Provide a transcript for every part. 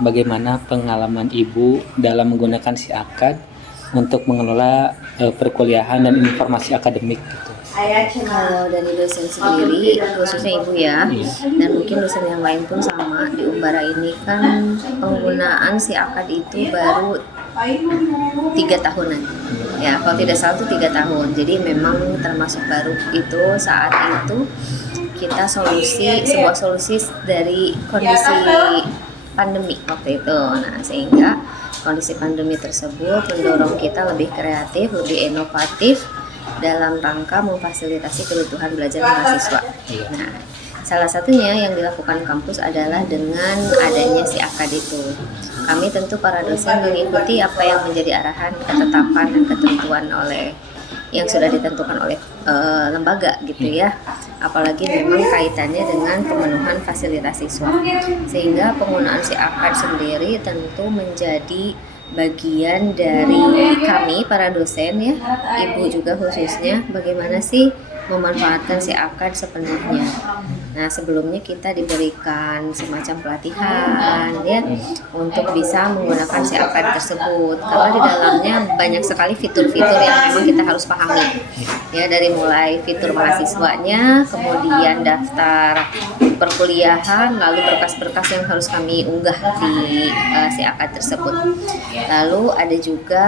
Bagaimana pengalaman Ibu dalam menggunakan si akad untuk mengelola perkuliahan dan informasi akademik gitu? Kalau dari dosen sendiri, khususnya Ibu ya, dan mungkin dosen yang lain pun sama, di Umbara ini kan penggunaan si akad itu baru 3 tahunan. Ya, kalau tidak salah itu 3 tahun. Jadi memang termasuk baru itu saat itu kita sebuah solusi dari kondisi pandemi waktu itu. Nah, sehingga kondisi pandemi tersebut mendorong kita lebih kreatif, lebih inovatif dalam rangka memfasilitasi kebutuhan belajar mahasiswa. Nah, salah satunya yang dilakukan kampus adalah dengan adanya si akad itu. Kami tentu para dosen mengikuti apa yang menjadi arahan, ketetapan, dan ketentuan yang sudah ditentukan oleh lembaga gitu ya. Apalagi memang kaitannya dengan pemenuhan fasilitas siswa. Sehingga penggunaan si akad sendiri tentu menjadi bagian dari kami para dosen ya, Ibu juga khususnya, bagaimana sih memanfaatkan si akad sepenuhnya. Nah, sebelumnya kita diberikan semacam pelatihan ya untuk bisa menggunakan si akad tersebut, karena di dalamnya banyak sekali fitur-fitur yang memang kita harus pahami ya, dari mulai fitur mahasiswanya, kemudian daftar perkuliahan, lalu berkas-berkas yang harus kami unggah di si akad tersebut. Lalu ada juga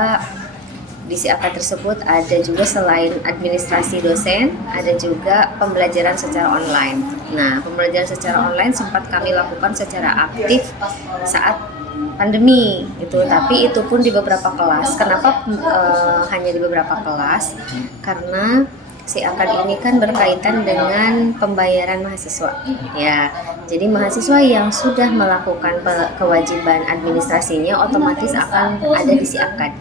di si akad tersebut ada juga selain administrasi dosen, ada juga pembelajaran secara online. Nah, pembelajaran secara online sempat kami lakukan secara aktif saat pandemi gitu, tapi itu pun di beberapa kelas. Kenapa hanya di beberapa kelas? Karena si akad ini kan berkaitan dengan pembayaran mahasiswa ya. Jadi mahasiswa yang sudah melakukan kewajiban administrasinya otomatis akan ada di si akad.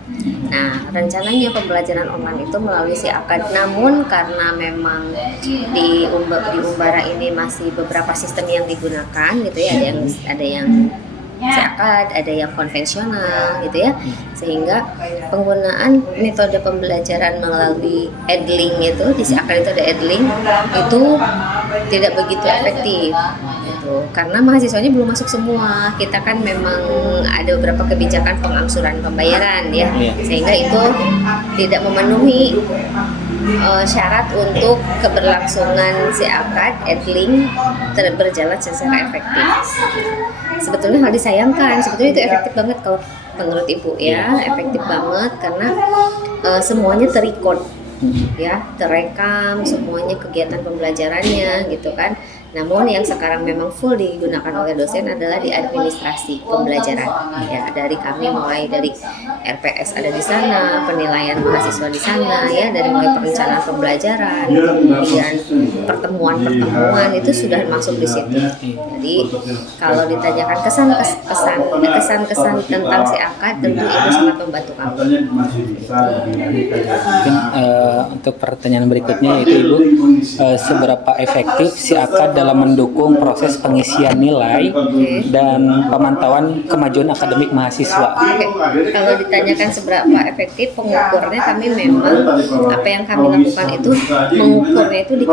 Nah, rencananya pembelajaran online itu melalui si akad. Namun karena memang di Umbara ini masih beberapa sistem yang digunakan gitu ya, ada yang si akad, ada yang konvensional gitu ya, sehingga penggunaan metode pembelajaran melalui Edling itu di si akad itu ada Edling itu tidak begitu efektif gitu, karena mahasiswanya belum masuk semua. Kita kan memang ada beberapa kebijakan pengangsuran pembayaran ya, sehingga itu tidak memenuhi syarat untuk keberlangsungan si akad Edling berjalan secara efektif. Sebetulnya hal disayangkan, sebetulnya itu efektif banget kalau menurut Ibu ya, efektif banget karena semuanya terrecord ya, terekam semuanya kegiatan pembelajarannya gitu kan. Namun yang sekarang memang full digunakan oleh dosen adalah di administrasi pembelajaran ya, dari kami mulai dari RPS ada di sana, penilaian mahasiswa di sana ya, dari mulai perencanaan pembelajaran, kemudian pertemuan itu sudah masuk di situ. Jadi kalau ditanyakan kesan-kesan tentang si akad, tentu itu sangat membantu kami. Mungkin untuk pertanyaan berikutnya yaitu Ibu, seberapa efektif si akad dalam mendukung proses pengisian nilai dan pemantauan kemajuan akademik mahasiswa? Kalau ditanyakan seberapa efektif, pengukurnya kami memang apa yang kami lakukan itu mengukurnya itu di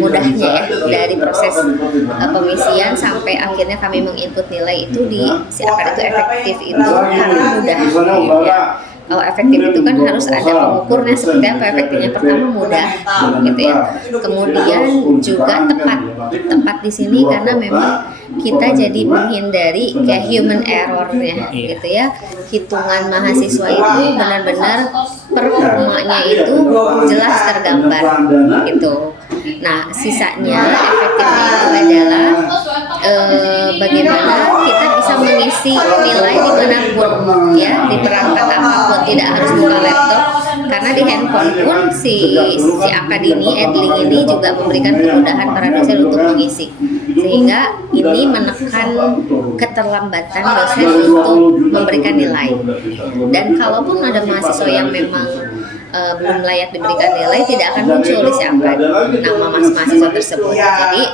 mudahnya ya, dari proses pengisian sampai akhirnya kami menginput nilai itu di si akad itu efektif itu karena mudah ya. Kalau efektif itu kan harus ada pengukurnya seperti apa efektifnya. Pertama mudah gitu ya, kemudian juga tepat di sini karena memang kita jadi menghindari kayak human errornya gitu ya. Hitungan mahasiswa itu benar-benar performanya itu jelas tergambar gitu. Nah, sisanya efektifnya itu adalah bagaimana kita bisa mengisi nilai dimanapun ya, di perangkat apapun, tidak harus buka laptop, karena di handphone pun si akad ini, Edling ini juga memberikan kemudahan para dosen untuk mengisi, sehingga ini menekan keterlambatan dosen untuk memberikan nilai. Dan kalaupun ada mahasiswa yang memang belum layak diberikan nilai, tidak akan muncul di si akad nama mahasiswa tersebut. Jadi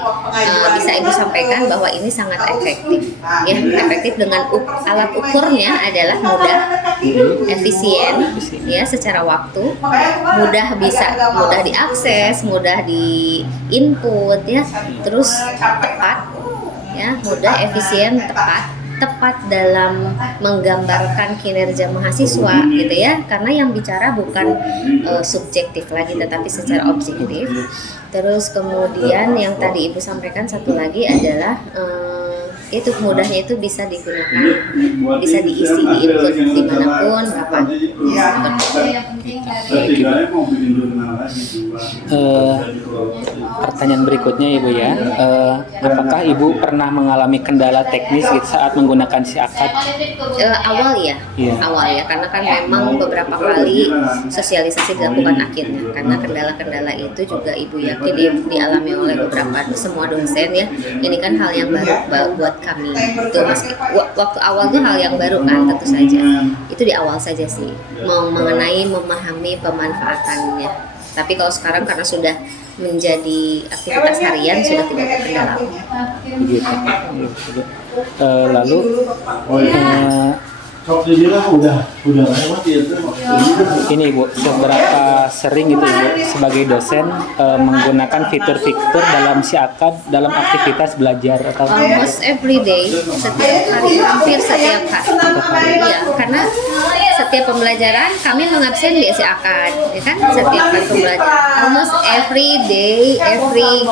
bisa Ibu sampaikan bahwa ini sangat efektif ya, efektif dengan alat ukurnya adalah mudah, efisien ya secara waktu, mudah diakses, mudah di input ya, terus tepat ya, mudah, efisien, tepat tepat dalam menggambarkan kinerja mahasiswa gitu ya, karena yang bicara bukan subjektif lagi tetapi secara objektif. Terus kemudian yang tadi Ibu sampaikan satu lagi adalah itu mudahnya itu bisa digunakan, bisa diisi, diinput dimanapun, kapan. Pertanyaan berikutnya Ibu ya, apakah Ibu pernah mengalami kendala teknis gitu saat menggunakan si akad? Awal ya, Iya. awal ya, karena kan memang beberapa kali sosialisasi dilakukan akhirnya, karena kendala-kendala itu juga Ibu yakin dialami oleh beberapa semua dosen ya. Ini kan hal yang baru buat kami. Itu waktu awal tuh hal yang baru kan, tentu saja. Itu di awal saja sih, mengenai memahami pemanfaatannya. Tapi kalau sekarang karena sudah menjadi aktivitas harian sudah tidak terkendala. Begitu. Lalu udah lewat ya ini Ibu, seberapa sering itu Ibu sebagai dosen menggunakan fitur-fitur dalam si akad dalam aktivitas belajar atau Almost every day, setiap hari, hampir setiap hari. Iya, karena setiap pembelajaran kami mengabsen di si akad, ya kan? Setiap hari pembelajaran, almost every day,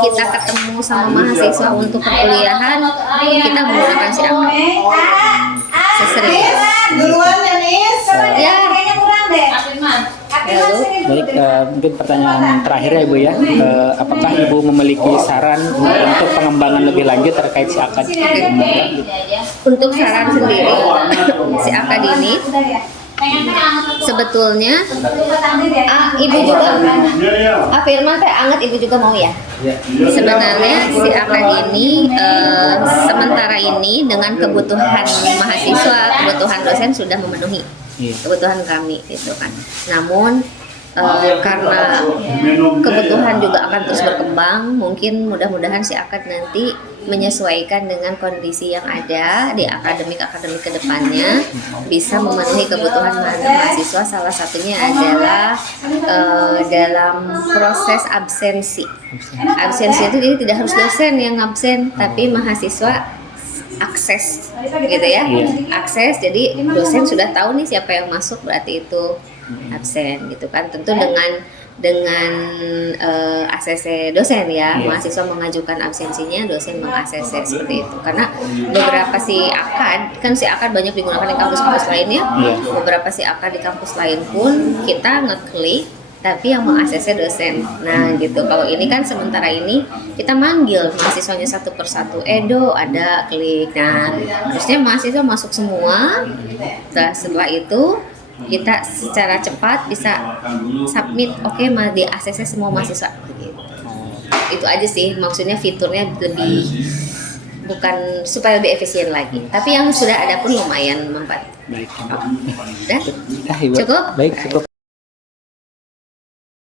kita ketemu sama mahasiswa untuk perkuliahan, kita menggunakan si akad. Sesering. Duluan ya Nis. Ya. Kayaknya kurang deh. Lalu, baik, mungkin pertanyaan terakhir ya Ibu ya, apakah Ibu memiliki saran untuk pengembangan lebih lanjut terkait si akad? untuk saran sendiri, si akad ini sebetulnya Ibu juga Firman teh anget, Ibu juga mau ya. Sebenarnya si akad ini sementara ini dengan kebutuhan mahasiswa, kebutuhan dosen sudah memenuhi kebutuhan kami itu kan. Namun karena kebutuhan juga akan terus berkembang, mungkin mudah-mudahan si akad nanti menyesuaikan dengan kondisi yang ada di akademik ke depannya, bisa memenuhi kebutuhan mahasiswa. Salah satunya adalah dalam proses absensi. Absensi itu jadi tidak harus dosen yang absen, tapi mahasiswa akses gitu ya, akses. Jadi dosen sudah tahu nih siapa yang masuk, berarti itu absen gitu kan. Tentu dengan ACC dosen ya, mahasiswa mengajukan absensinya, dosen meng-ACC seperti itu. Karena beberapa si akad, kan si akad banyak digunakan di kampus-kampus lainnya, beberapa si akad di kampus lain pun kita ngeklik tapi yang meng-ACC dosen. Nah gitu, kalau ini kan sementara ini kita manggil mahasiswanya satu persatu, Edo ada, klik. Nah harusnya mahasiswa masuk semua. Setelah itu kita secara cepat bisa submit, oke, di ACC semua mahasiswa gitu. Itu aja sih, maksudnya fiturnya lebih, bukan supaya lebih efisien lagi, tapi yang sudah ada pun lumayan membantu. Baik. Udah? Ibu. Cukup? Baik, cukup.